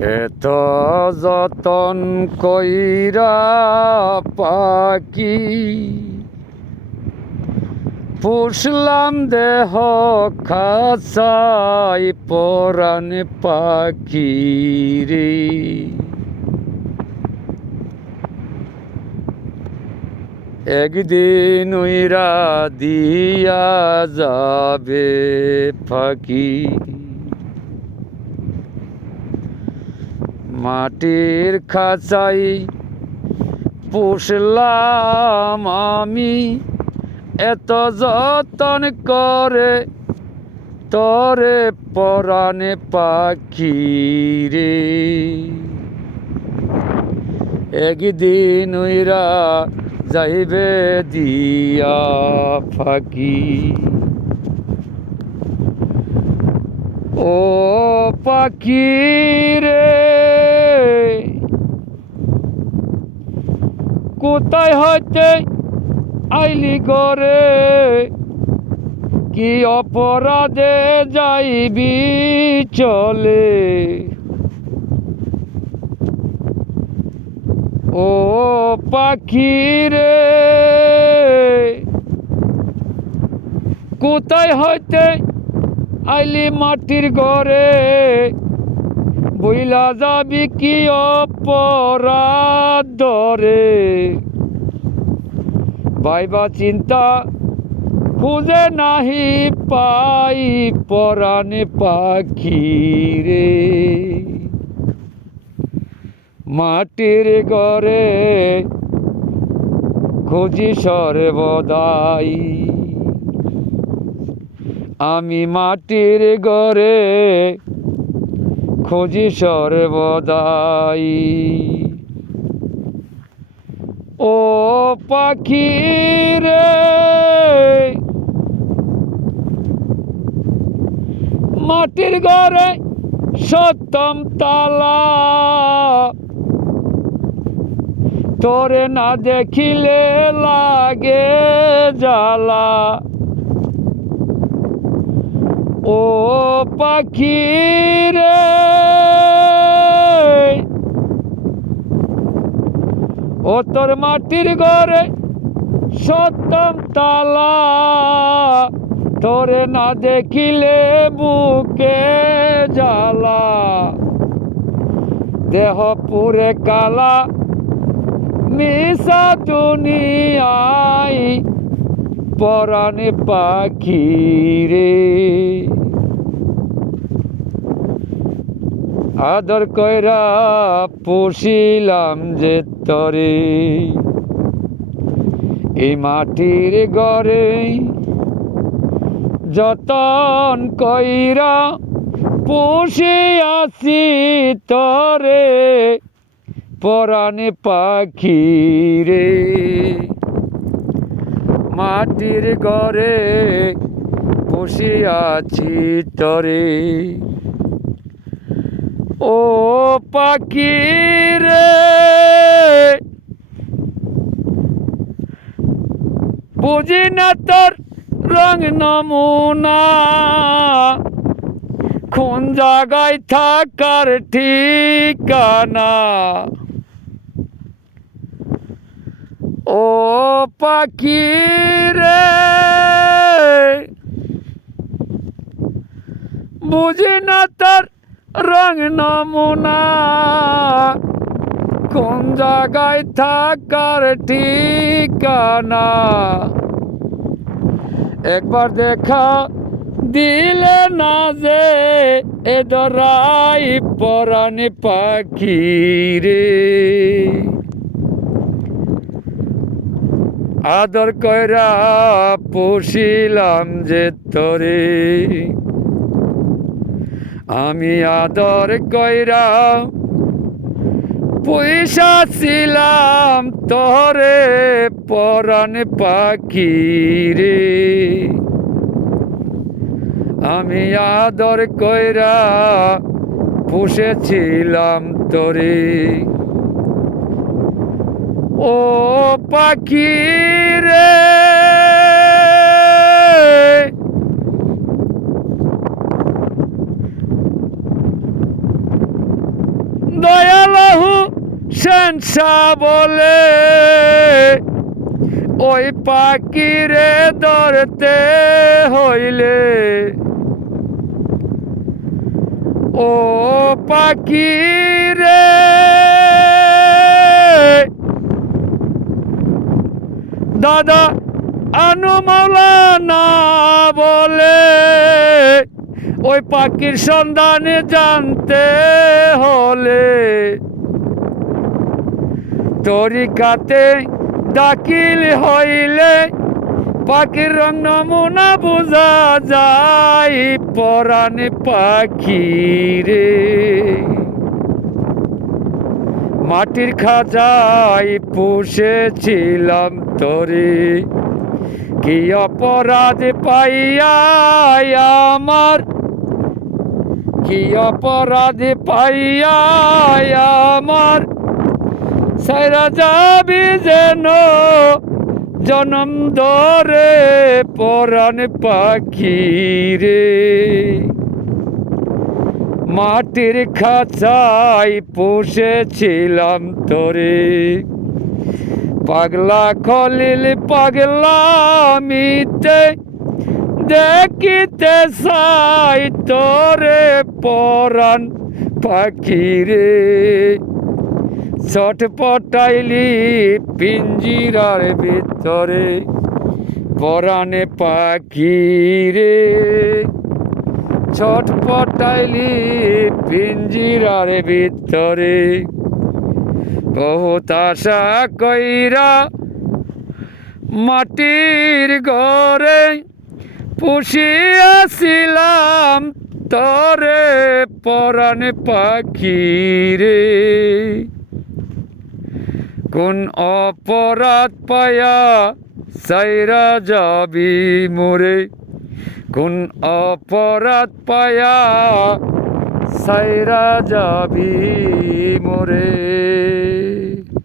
এত যতন কইরা পাকি। পুষলাম দেহ খাসাই পরাণ পাখি রে। একদিন উইরা দিয়া যাবে ফাঁকি। মাটির খাঁচাই পুষলাম আমি। এত যতন করে তরে পরাণে পাখি রে। একদিন উইরা যাইবে দিয়া ফাঁকি। ও পাখি রে। কোথায় হইতে আইলি গরে কি অপরাধে যাইবি চলে? ও পাখি রে, কোথায় হইতে আইলি মাটির ঘরে? বইলা যাবি কি অপরাধ ধরে? ভাইবা চিন্তা খুঁজে নাহি পাই পরাণে পাখি রে। মাটির ঘরে খুঁজি সর্বদাই। আমি মাটির ঘরে খুঁজি সর্বদাই। ও পাখি রে। মাটির ঘরে সত্যম তালা। তোরে না দেখিলে লাগে জ্বালা। ও পাখি রে। ও তোর মাটির ঘরে সত্যম তালা। তোরে না দেখিলে বুকে জ্বালা। দেহ পুরে কালা, মিশা দুনিয়াই পরাণে পাখি রে আদর কইরা পুষিলাম যে তরে। এই মাটির ঘরে যতন কইরা পুষে আসি তরে পরাণে পাখি রে মাটির ঘরে বসিয়াছি তরে। ও পাখি রে বুঝি না তোর রং নমুনা। কোন জায়গায় থাকার ঠিকানা? ও পাখি রে বুঝি না তার রং নমুনা। কোন জায়গায় থাকার ঠিকানা? একবার দেখা দিলে না যে এ দরাই পরাণে পাখি রে। আদর কইরা পুষিলাম যে তোরে। আমি আদর কইরা পয়সা ছিলাম তরে পরাণ পাখি রে। আমি আদর কইরা পুষেছিলাম তোরে। ও পাখি রে। সেনসা বলে, ওই পাখিরে ধরতে হইলে, ও পাখি রে দাদা আনুমালা না বলে, ওই পাখির সন্ধানে জানতে হলে তরিকাতে দাখিল হইলে, পাখির রং নমুনা বোঝা যায়, পরাণ পাখি রে মাটির খাঁচায় পুষেছিলাম তোরে, কি অপরাধ পাইয়া আমার? কি অপরাধ পাইয়া আমার? সাইরা যাবি যেন জনম ধরে পরাণ পাখি রে। মাটির খাঁচায় পুষেছিলাম তোরে। পাগলা খলিল পাগলা মিতে দেখিতে সাই তোরে পরাণ পাখি রে। ছটপটাইলি পিঞ্জিরার ভিতরে পরাণে পাখি রে ছটপটাইলি পিঞ্জিরার ভিতরে, বহুত আশা কইরা মাটির ঘরে পুষিয়াছিলাম তরে পরাণ পাখি রে কোন অপরাধ পায়া সাইরা যাবি মোরে। কোন অপরাধ পায়া সাইরা যাবি মোরে।